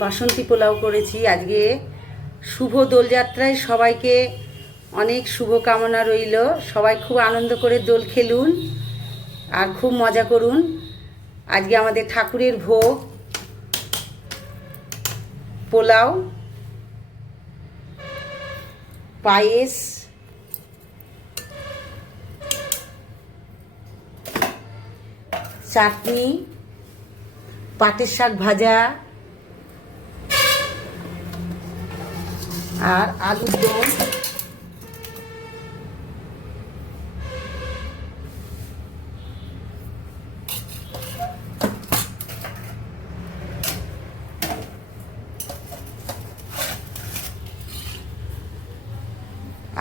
বাসন্তী পোলাও করেছি আজকে। শুভ দোলযাত্রায় সবাইকে অনেক শুভকামনা রইল। সবাই খুব আনন্দ করে দোল খেলুন আর খুব মজা করুন। আজকে আমাদের ঠাকুরের ভোগ পোলাও, পায়েস, চাটনি, পাটের শাক ভাজা আর আলুর দম।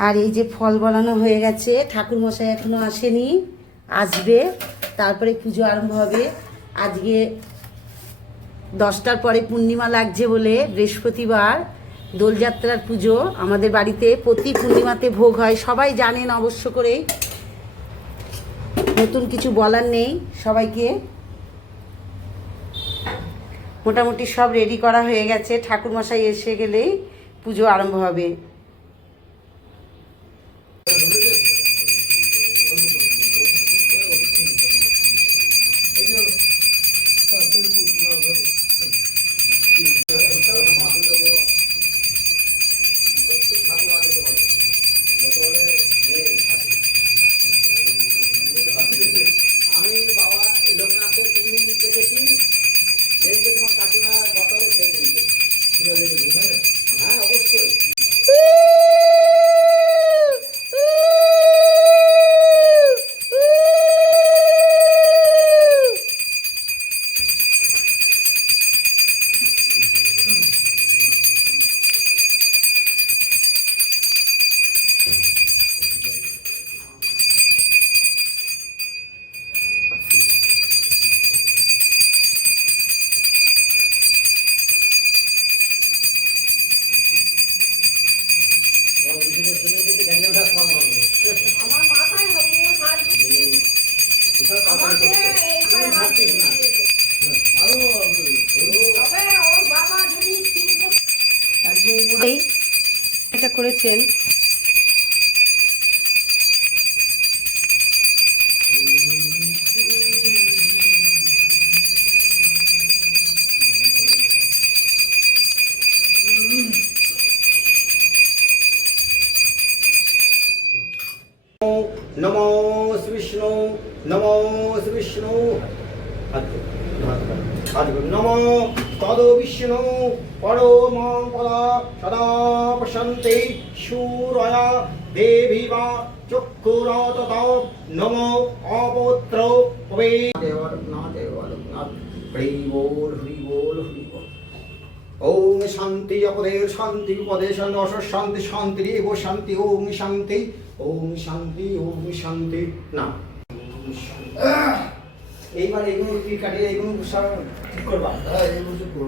আর এই যে ফল বানানো হয়ে গেছে, ঠাকুরমশাই এখনো আসেনি, আসবে, তারপরে পুজো আরম্ভ হবে। আজকে 10টার পরে পূর্ণিমা লাগছে বলে বৃহস্পতিবার দোলযাত্রার পুজো। আমাদের বাড়িতে প্রতি পূর্ণিমাতে ভোগ হয়, সবাই জানেন অবশ্য করেই, নতুন কিছু বলার নেই। সবাইকে মোটামুটি সব রেডি করা হয়ে গেছে, ঠাকুরমশাই এসে গেলেই পুজো আরম্ভ হবে। এটা করেছেন नमो विष्णु नमो विष्णु नमो तदो विष्णु परम पदा सदा प्रशान्ते सूरया देवी वा चक्षुरतत नमो अपत्रो पवे हरि बोल हरि बोल हरि बोल। ओम शांति अपदेश शांति उपदेश शांति शांति रेव शांति ओम शांति ओम शांति ओम शांति ना এইবার এগুলো কি কাটিয়ে এগুলো সব ঠিক করবা। হ্যাঁ এগুলো